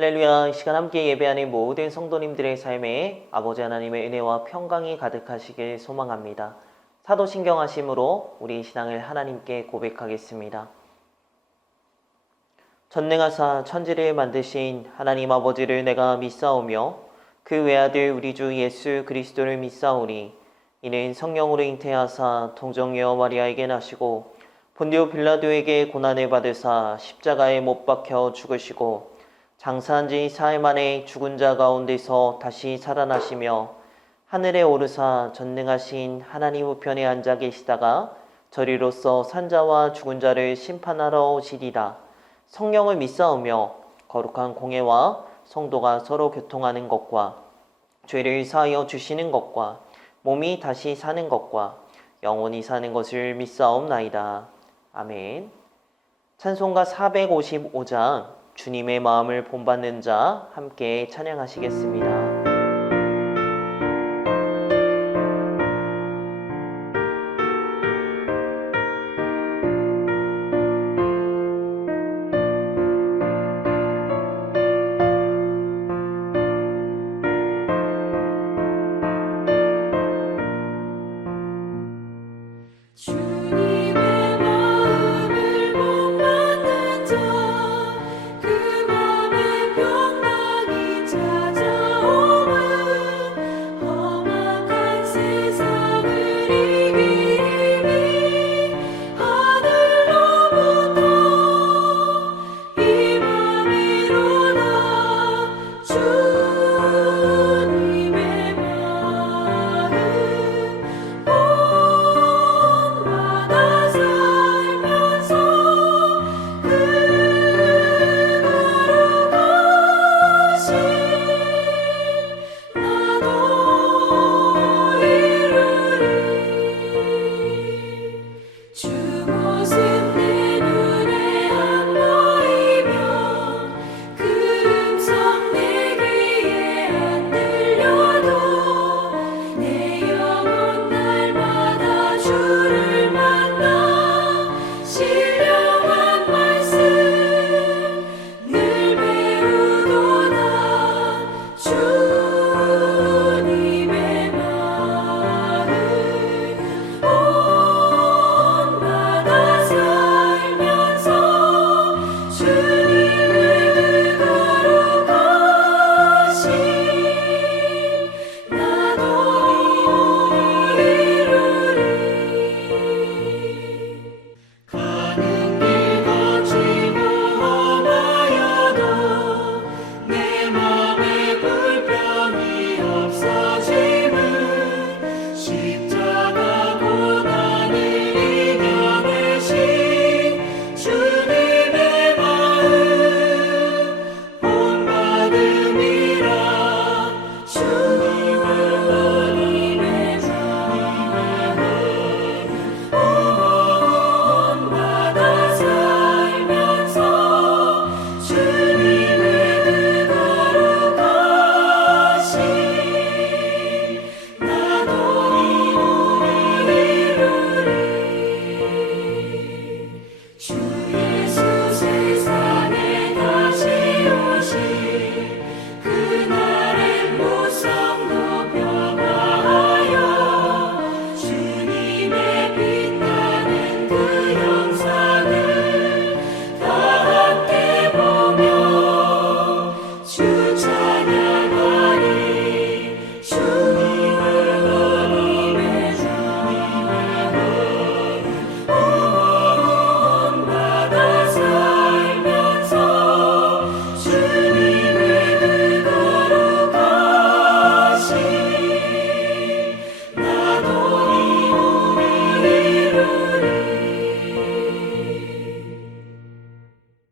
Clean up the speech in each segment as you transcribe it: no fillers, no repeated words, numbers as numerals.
할렐루야. 이 시간 함께 예배하는 모든 성도님들의 삶에 아버지 하나님의 은혜와 평강이 가득하시길 소망합니다. 사도신경하심으로 우리 신앙을 하나님께 고백하겠습니다. 전능하사 천지를 만드신 하나님 아버지를 내가 믿사오며 그 외아들 우리 주 예수 그리스도를 믿사오니 이는 성령으로 잉태하사 동정녀 마리아에게 나시고 본디오 빌라도에게 고난을 받으사 십자가에 못 박혀 죽으시고 장사한 지 사흘 만에 죽은 자 가운데서 다시 살아나시며 하늘에 오르사 전능하신 하나님 우편에 앉아 계시다가 저리로서 산자와 죽은 자를 심판하러 오시리라. 성령을 믿사오며 거룩한 공예와 성도가 서로 교통하는 것과 죄를 사하여 주시는 것과 몸이 다시 사는 것과 영원히 사는 것을 믿사옵나이다. 아멘. 찬송가 455장 주님의 마음을 본받는 자 함께 찬양하시겠습니다.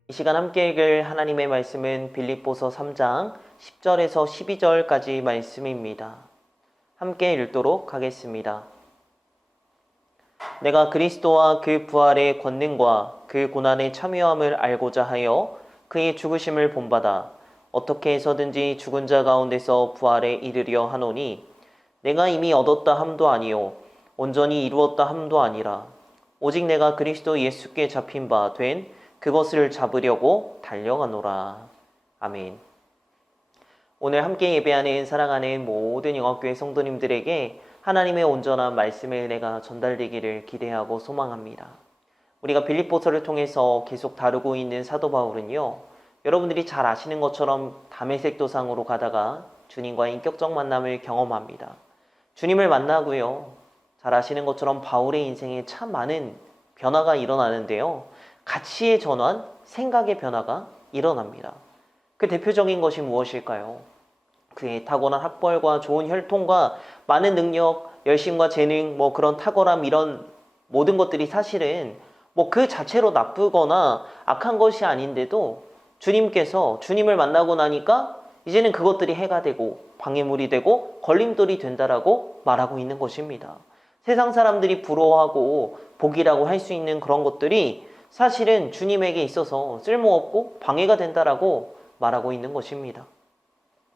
이 시간 함께 읽을 하나님의 말씀은 빌립보서 3장 10절에서 12절까지 말씀입니다. 함께 읽도록 하겠습니다. 내가 그리스도와 그 부활의 권능과 그 고난의 참여함을 알고자 하여 그의 죽으심을 본받아 어떻게 해서든지 죽은 자 가운데서 부활에 이르려 하노니 내가 이미 얻었다 함도 아니요 온전히 이루었다 함도 아니라 오직 내가 그리스도 예수께 잡힌 바 된 그것을 잡으려고 달려가노라. 아멘. 오늘 함께 예배하는 사랑하는 모든 영업교회 성도님들에게 하나님의 온전한 말씀의 은혜가 전달되기를 기대하고 소망합니다. 우리가 빌립보서를 통해서 계속 다루고 있는 사도 바울은요, 여러분들이 잘 아시는 것처럼 다메섹 도상으로 가다가 주님과의 인격적 만남을 경험합니다. 주님을 만나고요, 잘 아시는 것처럼 바울의 인생에 참 많은 변화가 일어나는데요, 가치의 전환, 생각의 변화가 일어납니다. 그 대표적인 것이 무엇일까요? 그의 타고난 학벌과 좋은 혈통과 많은 능력, 열심과 재능, 그런 탁월함, 이런 모든 것들이 사실은 그 자체로 나쁘거나 악한 것이 아닌데도 주님께서 주님을 만나고 나니까 이제는 그것들이 해가 되고 방해물이 되고 걸림돌이 된다라고 말하고 있는 것입니다. 세상 사람들이 부러워하고 복이라고 할 수 있는 그런 것들이 사실은 주님에게 있어서 쓸모없고 방해가 된다라고 말하고 있는 것입니다.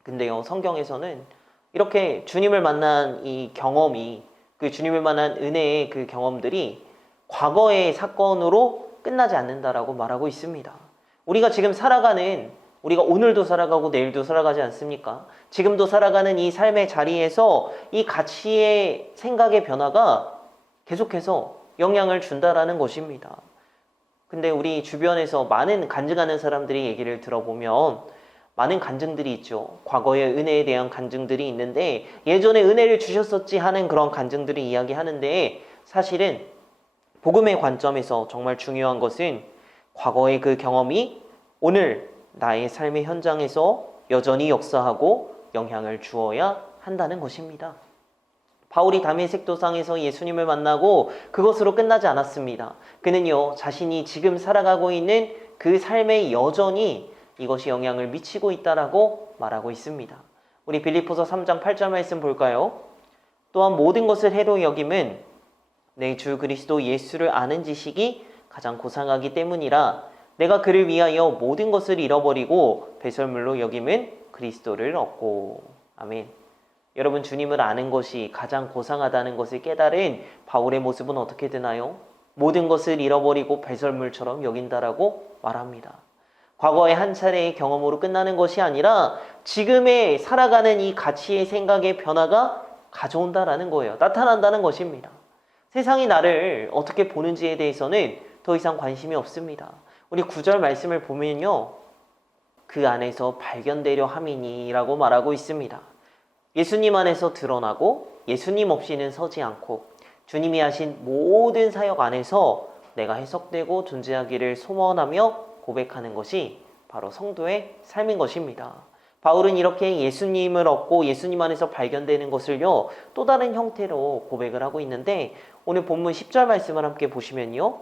근데요, 성경에서는 이렇게 주님을 만난 이 경험이, 그 주님을 만난 은혜의 그 경험들이 과거의 사건으로 끝나지 않는다라고 말하고 있습니다. 우리가 지금 살아가는, 우리가 오늘도 살아가고 내일도 살아가지 않습니까? 지금도 살아가는 이 삶의 자리에서 이 가치의 생각의 변화가 계속해서 영향을 준다라는 것입니다. 근데 우리 주변에서 많은 간증하는 사람들의 얘기를 들어보면 많은 간증들이 있죠. 과거의 은혜에 대한 간증들이 있는데 예전에 은혜를 주셨었지 하는 그런 간증들을 이야기하는데, 사실은 복음의 관점에서 정말 중요한 것은 과거의 그 경험이 오늘 나의 삶의 현장에서 여전히 역사하고 영향을 주어야 한다는 것입니다. 바울이 다메섹 도상에서 예수님을 만나고 그것으로 끝나지 않았습니다. 그는요, 자신이 지금 살아가고 있는 그 삶에 여전히 이것이 영향을 미치고 있다라고 말하고 있습니다. 우리 빌립보서 3장 8절 말씀 볼까요? 또한 모든 것을 해로 여김은 내 주 그리스도 예수를 아는 지식이 가장 고상하기 때문이라 내가 그를 위하여 모든 것을 잃어버리고 배설물로 여김은 그리스도를 얻고. 아멘. 여러분, 주님을 아는 것이 가장 고상하다는 것을 깨달은 바울의 모습은 어떻게 되나요? 모든 것을 잃어버리고 배설물처럼 여긴다라고 말합니다. 과거의 한 차례의 경험으로 끝나는 것이 아니라 지금의 살아가는 이 가치의 생각의 변화가 가져온다라는 거예요. 나타난다는 것입니다. 세상이 나를 어떻게 보는지에 대해서는 더 이상 관심이 없습니다. 우리 9절 말씀을 보면요, 그 안에서 발견되려 함이니라고 말하고 있습니다. 예수님 안에서 드러나고 예수님 없이는 서지 않고 주님이 하신 모든 사역 안에서 내가 해석되고 존재하기를 소원하며 고백하는 것이 바로 성도의 삶인 것입니다. 바울은 이렇게 예수님을 얻고 예수님 안에서 발견되는 것을요, 또 다른 형태로 고백을 하고 있는데, 오늘 본문 10절 말씀을 함께 보시면요,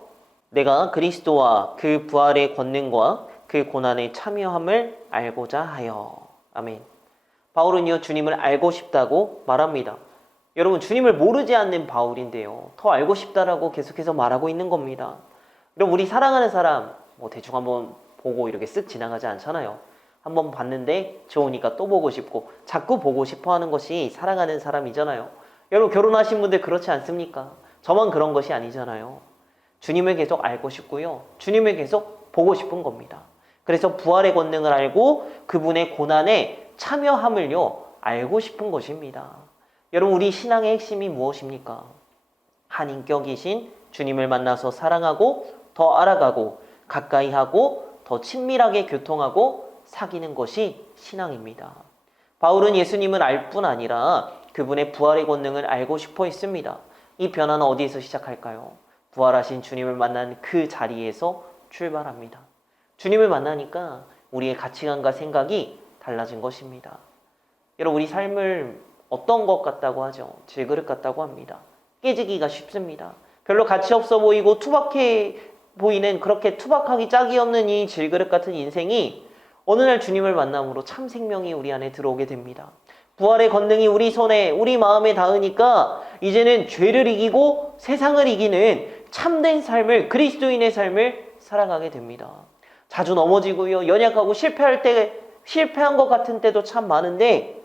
내가 그리스도와 그 부활의 권능과 그 고난에 참여함을 알고자 하여. 아멘. 바울은요, 주님을 알고 싶다고 말합니다. 여러분, 주님을 모르지 않는 바울인데요, 더 알고 싶다라고 계속해서 말하고 있는 겁니다. 그럼 우리 사랑하는 사람 대충 한번 보고 이렇게 쓱 지나가지 않잖아요. 한번 봤는데 좋으니까 또 보고 싶고 자꾸 보고 싶어 하는 것이 사랑하는 사람이잖아요. 여러분, 결혼하신 분들 그렇지 않습니까? 저만 그런 것이 아니잖아요. 주님을 계속 알고 싶고요, 주님을 계속 보고 싶은 겁니다. 그래서 부활의 권능을 알고 그분의 고난에 참여함을요, 알고 싶은 것입니다. 여러분, 우리 신앙의 핵심이 무엇입니까? 한 인격이신 주님을 만나서 사랑하고 더 알아가고 가까이 하고 더 친밀하게 교통하고 사귀는 것이 신앙입니다. 바울은 예수님을 알 뿐 아니라 그분의 부활의 권능을 알고 싶어 했습니다. 이 변화는 어디에서 시작할까요? 부활하신 주님을 만난 그 자리에서 출발합니다. 주님을 만나니까 우리의 가치관과 생각이 달라진 것입니다. 여러분, 우리 삶을 어떤 것 같다고 하죠? 질그릇 같다고 합니다. 깨지기가 쉽습니다. 별로 가치 없어 보이고 투박해 보이는, 그렇게 투박하기 짝이 없는 이 질그릇 같은 인생이 어느 날 주님을 만남으로 참 생명이 우리 안에 들어오게 됩니다. 부활의 권능이 우리 손에, 우리 마음에 닿으니까 이제는 죄를 이기고 세상을 이기는 참된 삶을, 그리스도인의 삶을 살아가게 됩니다. 자주 넘어지고요, 연약하고 실패한 것 같은 때도 참 많은데,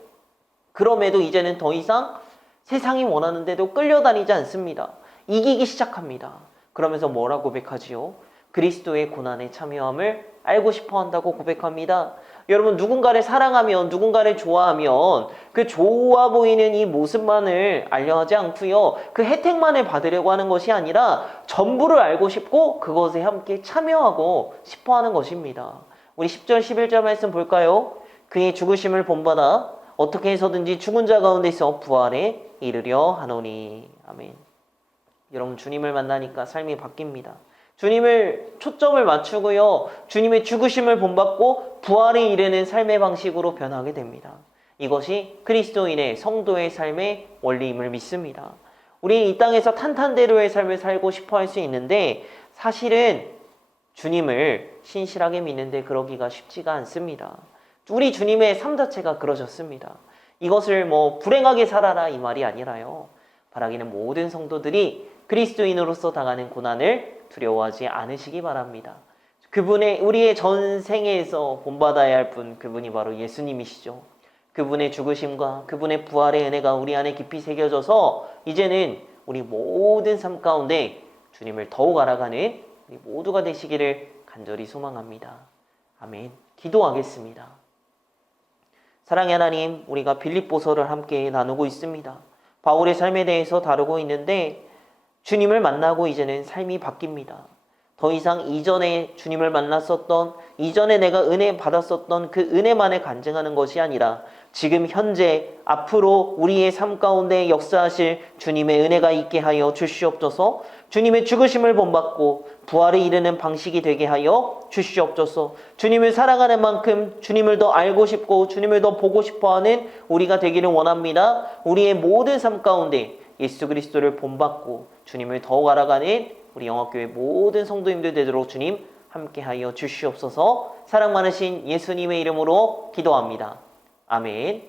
그럼에도 이제는 더 이상 세상이 원하는 대로 끌려다니지 않습니다. 이기기 시작합니다. 그러면서 뭐라고 고백하지요? 그리스도의 고난에 참여함을 알고 싶어 한다고 고백합니다. 여러분, 누군가를 사랑하면, 누군가를 좋아하면 그 좋아 보이는 이 모습만을 알려하지 않고요. 그 혜택만을 받으려고 하는 것이 아니라 전부를 알고 싶고 그것에 함께 참여하고 싶어 하는 것입니다. 우리 10절, 11절 말씀 볼까요? 그의 죽으심을 본받아 어떻게 해서든지 죽은 자 가운데서 부활에 이르려 하노니. 아멘. 여러분, 주님을 만나니까 삶이 바뀝니다. 주님을 초점을 맞추고요. 주님의 죽으심을 본받고 부활에 이르는 삶의 방식으로 변하게 됩니다. 이것이 그리스도인의 성도의 삶의 원리임을 믿습니다. 우리 이 땅에서 탄탄대로의 삶을 살고 싶어 할 수 있는데 사실은 주님을 신실하게 믿는데 그러기가 쉽지가 않습니다. 우리 주님의 삶 자체가 그러셨습니다. 이것을 불행하게 살아라 이 말이 아니라요. 바라기는 모든 성도들이 그리스도인으로서 당하는 고난을 두려워하지 않으시기 바랍니다. 우리의 전생에서 본받아야 할 분, 그분이 바로 예수님이시죠. 그분의 죽으심과 그분의 부활의 은혜가 우리 안에 깊이 새겨져서 이제는 우리 모든 삶 가운데 주님을 더욱 알아가는 우리 모두가 되시기를 간절히 소망합니다. 아멘. 기도하겠습니다. 사랑의 하나님, 우리가 빌립보서를 함께 나누고 있습니다. 바울의 삶에 대해서 다루고 있는데 주님을 만나고 이제는 삶이 바뀝니다. 더 이상 이전에 주님을 만났었던, 이전에 내가 은혜 받았었던 그 은혜만을 간증하는 것이 아니라 지금 현재 앞으로 우리의 삶 가운데 역사하실 주님의 은혜가 있게 하여 주시옵소서. 주님의 죽으심을 본받고 부활에 이르는 방식이 되게 하여 주시옵소서. 주님을 사랑하는 만큼 주님을 더 알고 싶고 주님을 더 보고 싶어하는 우리가 되기를 원합니다. 우리의 모든 삶 가운데 예수 그리스도를 본받고 주님을 더욱 알아가는 우리 영화교회 모든 성도님들 되도록 주님 함께하여 주시옵소서. 사랑 많으신 예수님의 이름으로 기도합니다. 아멘.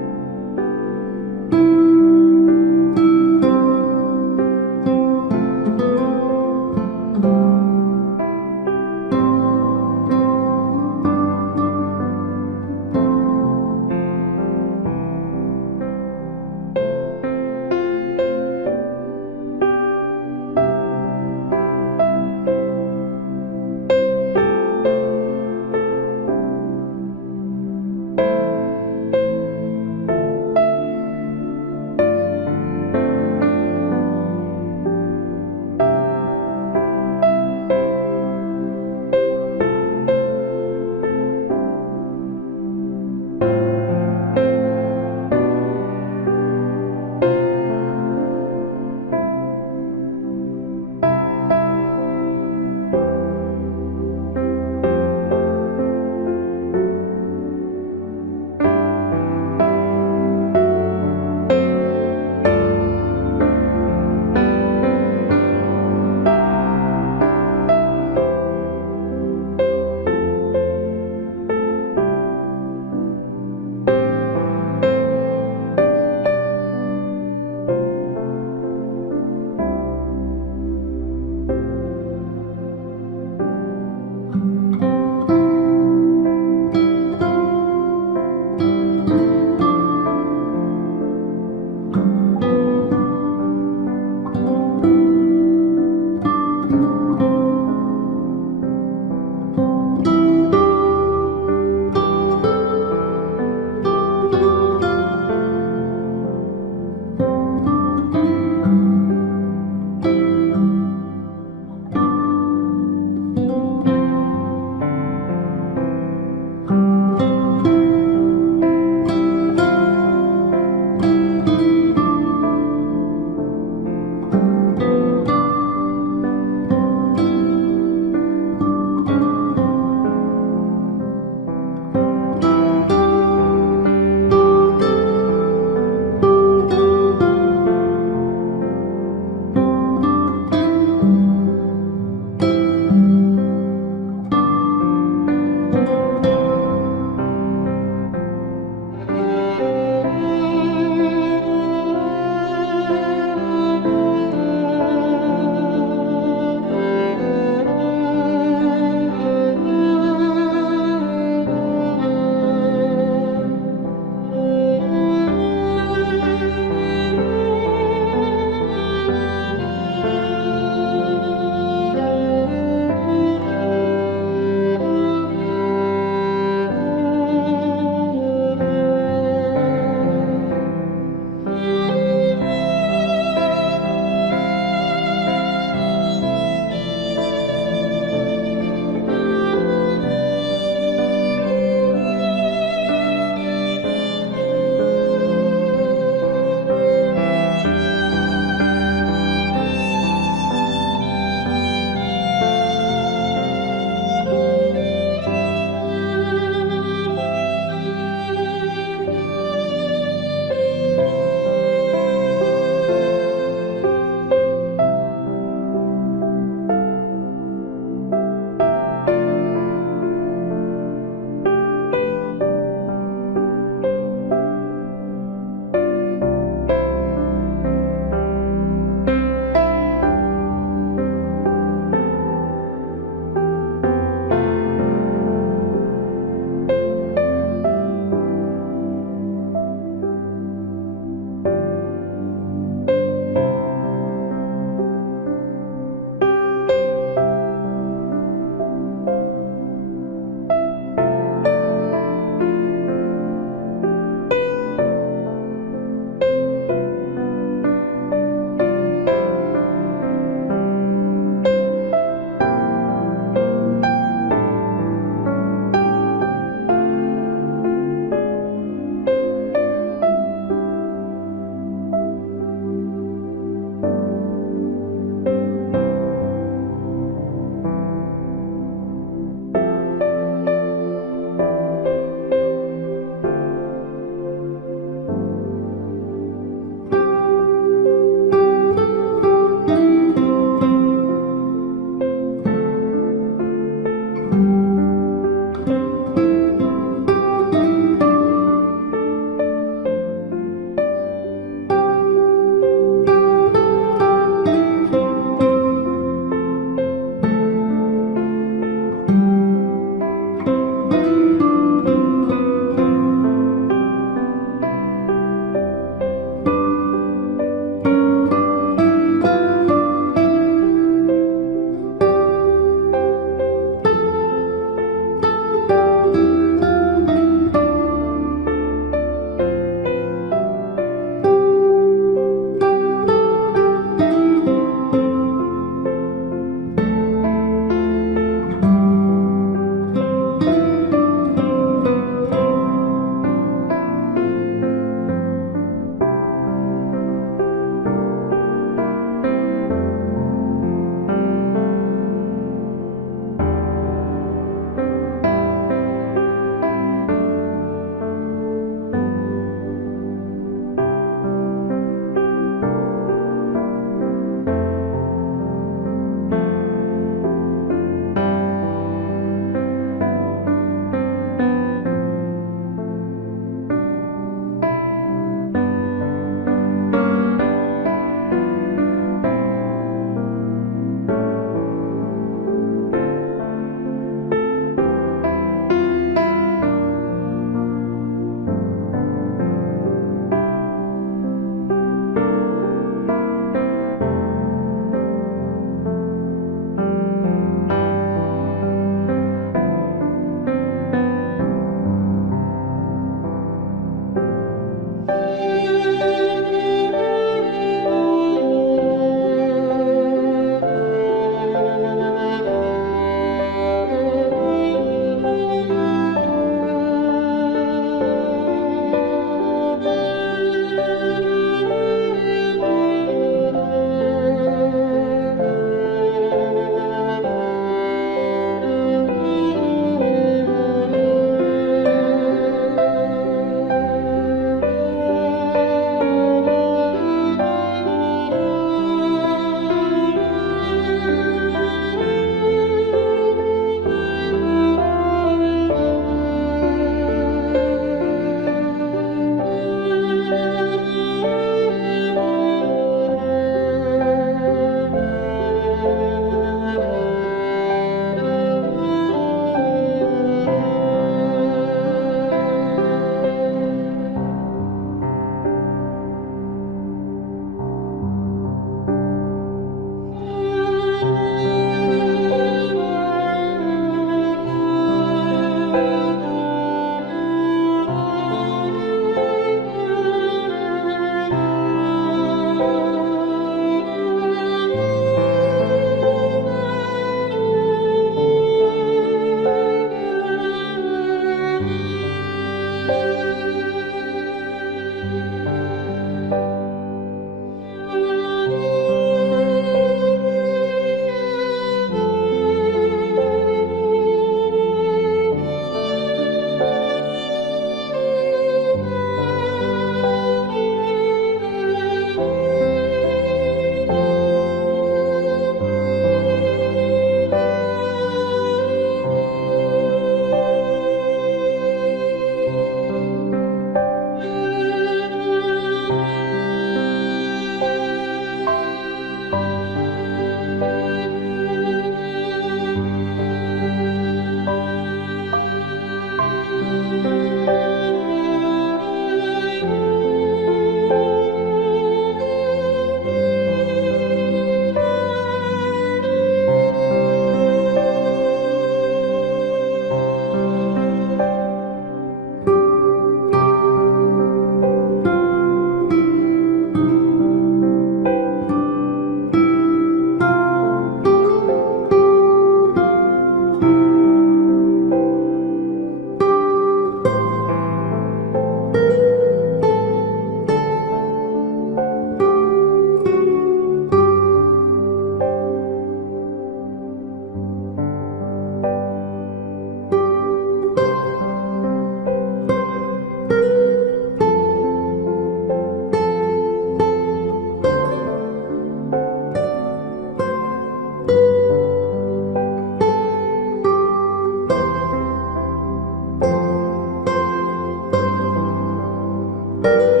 아멘.